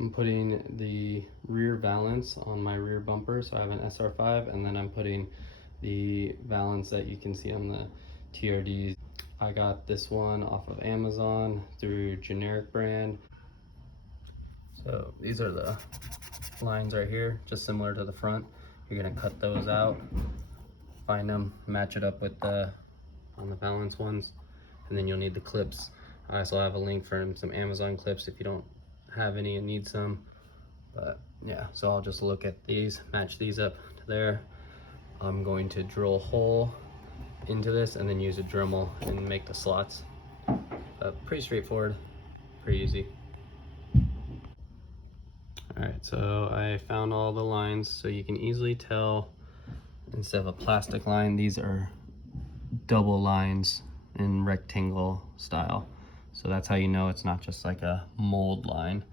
I'm putting the rear valance on my rear bumper. So I have an SR5, and then I'm putting the valance that you can see on the TRDs. I got this one off of Amazon through generic brand. So these are the lines right here, just similar to the front. You're gonna cut those out, find them, match it up with the on the Valence ones, and then you'll need the clips. I also have a link for some Amazon clips if you don't have any and need some. But yeah, so I'll just look at these, match these up to there. I'm going to drill a hole into this and then use a Dremel and make the slots. Pretty straightforward, pretty easy. All right, so I found all the lines, so you can easily tell instead of a plastic line, these are double lines in rectangle style. So that's how you know it's not just like a mold line.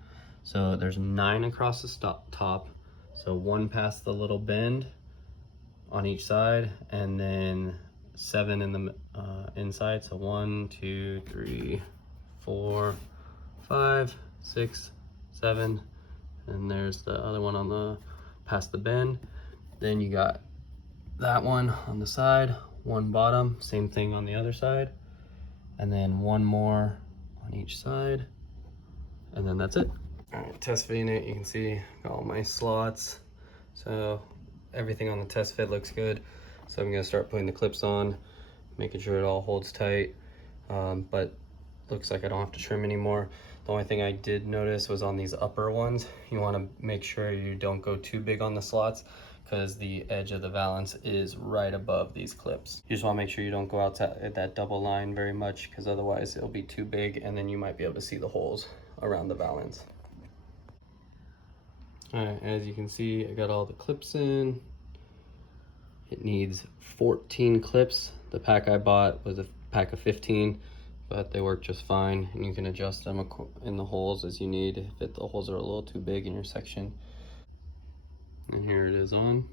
So there's 9 across the top, so 1 past the little bend on each side, and then 7 in the inside. So 1, 2, 3, 4, 5, 6, 7, and there's the other one on the past the bend. Then you got that one on the side, 1 bottom, same thing on the other side, and then 1 more on each side, and then that's it. All right, test fitting it, you can see got all my slots, so everything on the test fit looks good. So I'm gonna start putting the clips on, making sure it all holds tight, but looks like I don't have to trim anymore. The only thing I did notice was on these upper ones, you want to make sure you don't go too big on the slots, because the edge of the valance is right above these clips. You just want to make sure you don't go out to that double line very much, because otherwise it'll be too big and then you might be able to see the holes around the valance. All right, as you can see, I got all the clips in. It needs 14 clips. The pack I bought was a pack of 15, but they work just fine, and you can adjust them in the holes as you need if the holes are a little too big in your section. And here it is on.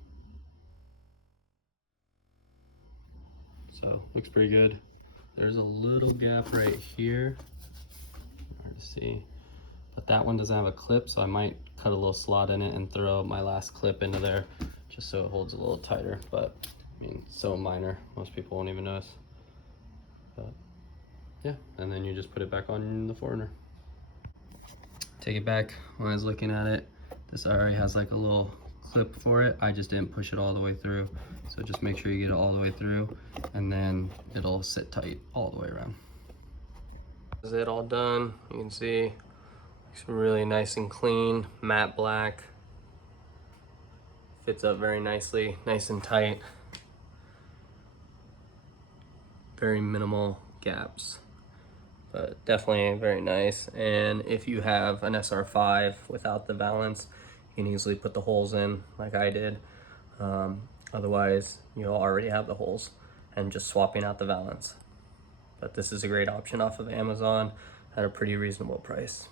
So looks pretty good. There's a little gap right here, hard to see, but that one doesn't have a clip, so I might cut a little slot in it and throw my last clip into there just so it holds a little tighter. But I mean, so minor, most people won't even notice. But yeah, and then you just put it back on the 4Runner. Take it back. When I was looking at it, this already has like a little clip for it. I just didn't push it all the way through, so just make sure you get it all the way through, and then it'll sit tight all the way around. Is it all done? You can see it's really nice and clean, matte black. Fits up very nicely, nice and tight. Very minimal gaps, but definitely very nice. And if you have an SR5 without the valance, you can easily put the holes in like I did. Otherwise, you'll already have the holes and just swapping out the valance. But this is a great option off of Amazon at a pretty reasonable price.